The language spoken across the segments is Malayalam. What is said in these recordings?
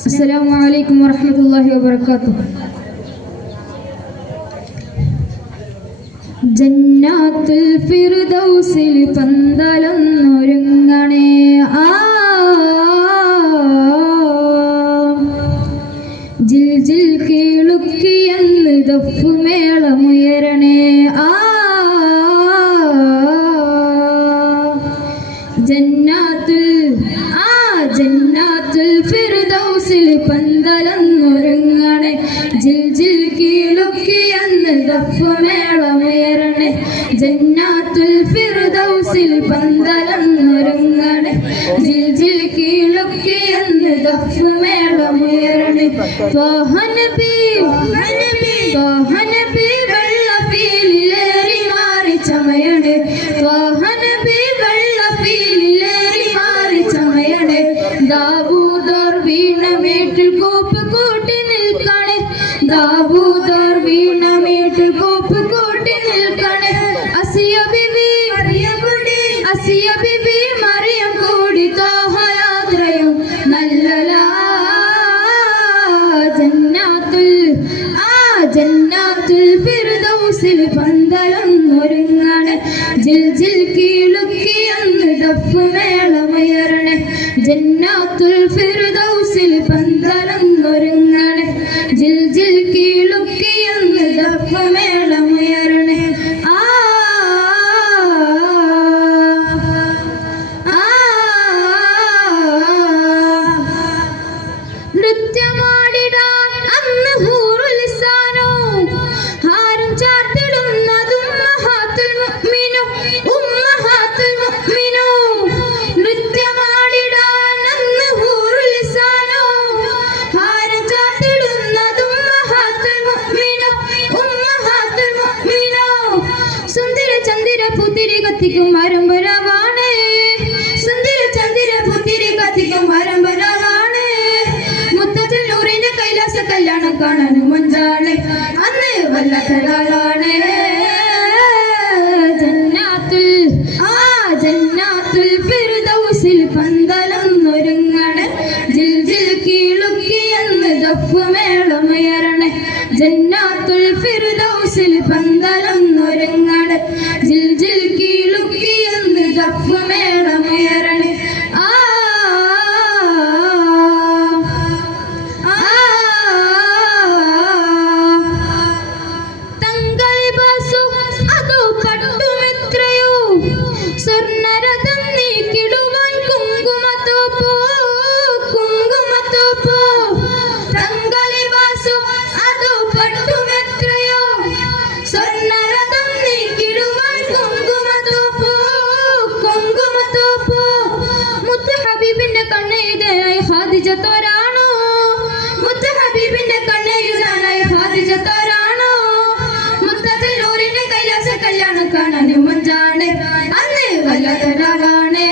അസ്സലാമു അലൈക്കും വറഹ്മത്തുള്ളാഹി വബറകാതുഹു. ജന്നാത്തുൽ ഫിർദൗസിൽ പന്തലൊന്നൊരുങ്ങണേ ജിൽ ജിൽ കീളുക്കിയെന്ന് ദഫ്ഫുമേളമുയരണേ ജന്നാത്തുൽ ഫിർദൗസിൽ പന്തലൊന്നൊരുങ്ങണേ ജിൽ ജിൽ കീളുക്കിയെന്ന് ദഫ്ഫുമേളമുയരണേ ജന്നാത്തുൽ ഫിർദൗസിൽ പന്തലൊന്നൊരുങ്ങണേ ജിൽ ജിൽ കീളുക്കിയെന്ന് ദഫ്ഫുമേളമുയരണേ ത്വാഹ നബി വെള്ളപ്പീലിലേറി മാറി ചമയണേ ത്വാഹ നബി വെള്ളപ്പീലിലേറി മാറി ചമയണേ ദാവൂദർ വീണമേട്ടിൽ കോപ്പ് കൂട്ടി നിൽക്കണേ ദാവൂദർ വീണമേട്ടിൽ കോപ്പ് കൂട്ടി നിൽക്കണേ അസിയ ബിബി മറിയം കൂടി ത്വാഹയാത്രയും നല്ലലാ ജന്നാത്തുൽ ഫിർദൗസിൽ പന്തലൊന്നൊരുങ്ങണേ ജിൽ ജിൽ കീളുക്കിയെന്ന് ദഫ്ഫുമേളമുയരണേ ജന്നാത്തുൽ ഫിർദൗസിൽ പന്തലൊന്നൊരുങ്ങണേ ജിൽ ജിൽ കീളുക്കിയെന്ന് ദഫ്ഫുമേളമുയരണേ നൃത്യമാടിടാൻ അന്ന് ഹൂറുൽസാനോ ഹാരം ചാർത്തിടുന്നതും ഉമ്മഹാത്തുൽ മുഅ്മിനു നൃത്യമാടിടാൻ അന്ന് ഹൂറുൽസാനോ ഹാരം ചാർത്തിടുന്നതും ഉമ്മഹാത്തുൽ മുഅ്മിനു സുന്ദര ചന്ദ്ര പുത്തിരി കത്തിക്കും മരമ്പരവാണേ സുന്ദര ചന്ദ്ര പുത്തിരി കത്തിക്കും മരമ്പരവാണേ മുത്തത്തിൽ നൂറിന്റെ കൈലാസ കല്യാണം കാണാനും മഞ്ചാളെ അന്ന് വല്ലതരാളാണേ ജന്നാത്തുൽ ഫിർദൗസിൽ പന്തലൊന്നൊരുങ്ങണേ ജിൽ ജിൽ കീളുക്കിയെന്ന് ദഫ്ഫുമേളമുയരണേ ജന്നാത്തുൽ ഫിർദൗസിൽ പന്തലൊന്നൊരുങ്ങണേ ജിൽ ജിൽ കീളുക്കിയെന്ന് ദഫ്ഫുമേളമുയരണേ സ്വർണ്ണരഥം നീക്കിടുവാൻ കുങ്കുമത്തോപ്പോ തങ്കളിവാസു അതോ പട്ടുമെത്രയോ സ്വർണ്ണരഥം നീക്കിടുവാൻ കുങ്കുമത്തോപ്പോ മുത്ത് ഹബീബിന്റെ കണ്ണെഴുതാനായി ഖാദിജത്തോരാണോ മുത്ത് ഹബീബിന്റെ കണ്ണെഴുതാനായി ഖാദിജത്തോരാണോ മുത്തത്തിൽ നൂറിന്റെ കൈലാസ കല്യാണം കാണാനും മഞ്ചാണ് അന്ന് വല്ലതരാളാണേ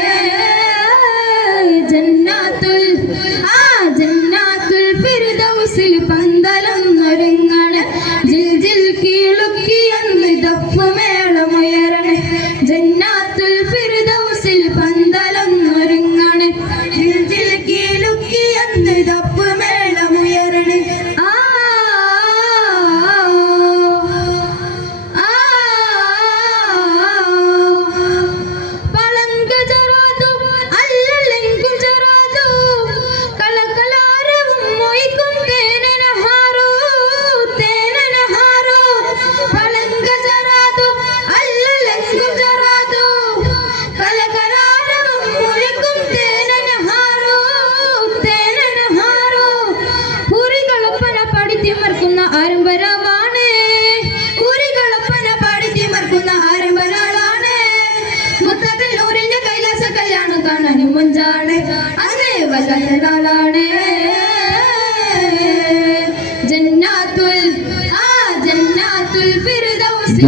ജന്നാത്തുൽ ഫിർദൗസിൽ പന്തലൊന്നൊരുങ്ങണേ ജിൽ ജിൽ കീളുക്കിയെന്ന് ദഫ്ഫുമേളമുയരണേ ജന്നാത്തുൽ ഫിർദൗസിൽ പന്തലൊന്നൊരുങ്ങണേ ജിൽ ജിൽ കീളുക്കിയെന്ന് ദഫ്ഫുമേളമുയരണേ ജന്നാത്തുൽ ഫിർദൗസിൽ